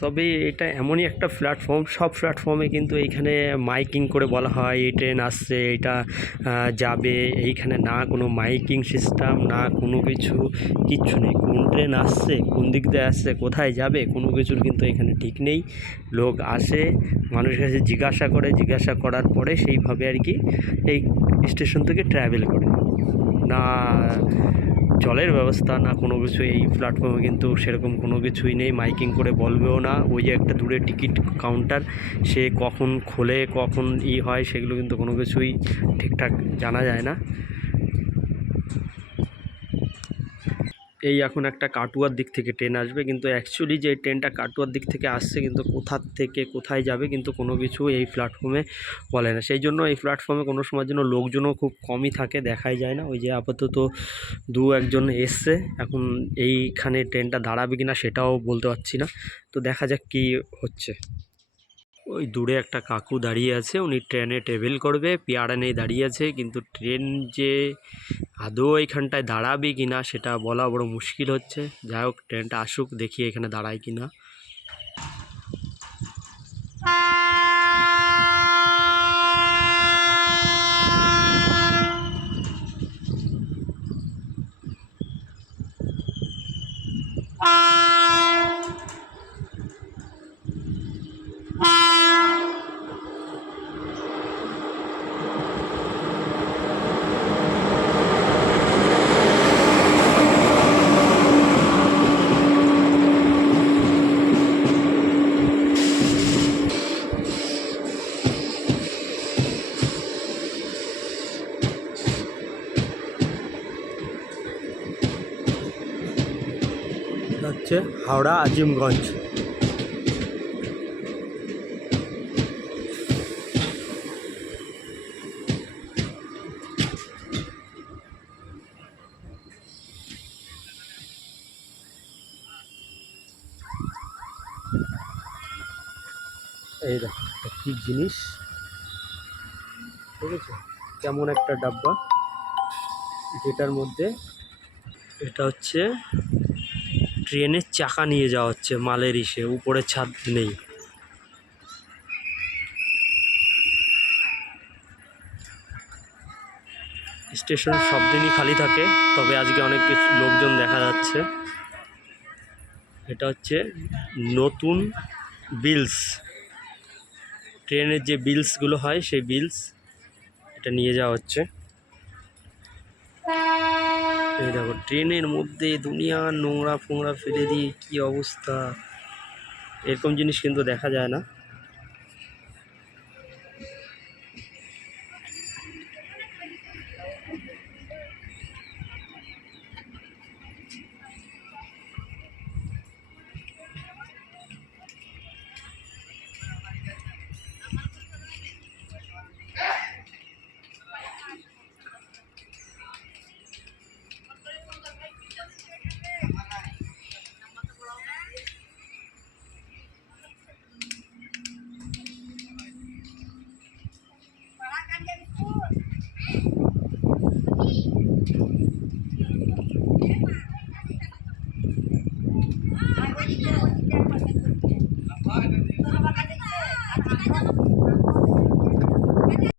তবে এটা এমনই একটা প্ল্যাটফর্ম, সব প্ল্যাটফর্মে কিন্তু এইখানে মাইকিং করে বলা হয় এই ট্রেন আসছে, এটা যাবে। এইখানে না কোনো মাইকিং সিস্টেম, না কোনো কিচ্ছু নেই। কোন ট্রেন আসছে, কোন দিক দিয়ে আসছে, কোথায় যাবে, কোনো কিছুর কিন্তু এখানে ঠিক নেই। লোক আসে, মানুষের কাছে জিজ্ঞাসা করার পরে সেইভাবে আর কি এই স্টেশন থেকে ট্রাভেল করে। না জলের ব্যবস্থা, না কোনো কিছু এই প্ল্যাটফর্মে কিন্তু সেরকম কোনো কিছুই নেই। মাইকিং করে বলবেও না। ওই যে একটা দূরে টিকিট কাউন্টার, সে কখন খোলে কখন হয় সেগুলো কিন্তু কোনো কিছুই ঠিকঠাক জানা যায় না। এই এখন একটা কাটুয়ার দিক থেকে ট্রেন আসবে, কিন্তু অ্যাকচুয়ালি যে ট্রেনটা কাটুয়ার দিক থেকে আসছে কিন্তু কোথার থেকে কোথায় যাবে কিন্তু কোনো কিছু এই প্ল্যাটফর্মে বলে না। সেই জন্য এই প্ল্যাটফর্মে কোনো সময়ের জন্য লোকজনও খুব কমই থাকে, দেখাই যায় না। ওই যে আপাতত একজন এসছে, এখন এইখানে ট্রেনটা দাঁড়াবে কিনা সেটাও বলতে পারছি না। তো দেখা যাক কি হচ্ছে। ওই দূরে একটা কাকু দাঁড়িয়ে আছে, উনি ট্রেনে ট্রাভেল করবে, পিয়ারানেই দাঁড়িয়ে আছে। কিন্তু ট্রেন যে আদৌ এইখানটায় দাঁড়াবে কি না সেটা বলা বড় মুশকিল হচ্ছে। যাই হোক, ট্রেনটা আসুক, দেখি এখানে দাঁড়ায় কি না। হচ্ছে হাওড়া আজিমগঞ্জ। এই দেখো কি জিনিস, ঠিক আছে, কেমন একটা ডাব্বা, যেটার মধ্যে এটা হচ্ছে ট্রেনের চাকা নিয়ে যাওয়া হচ্ছে মালের উপরে ছাদ নেই। স্টেশন সব দিনই খালি থাকে, তবে আজকে অনেক কিছু লোকজন দেখা যাচ্ছে। এটা হচ্ছে নতুন বিলস, ট্রেনের যে বিলসগুলো হয় সেই বিলস, এটা নিয়ে যাওয়া হচ্ছে। এই দেখো ট্রেনের মধ্যে দুনিয়ার নোংরা ফোংরা ফেলে দিয়ে কি অবস্থা, এরকম জিনিস কিন্তু দেখা যায় না।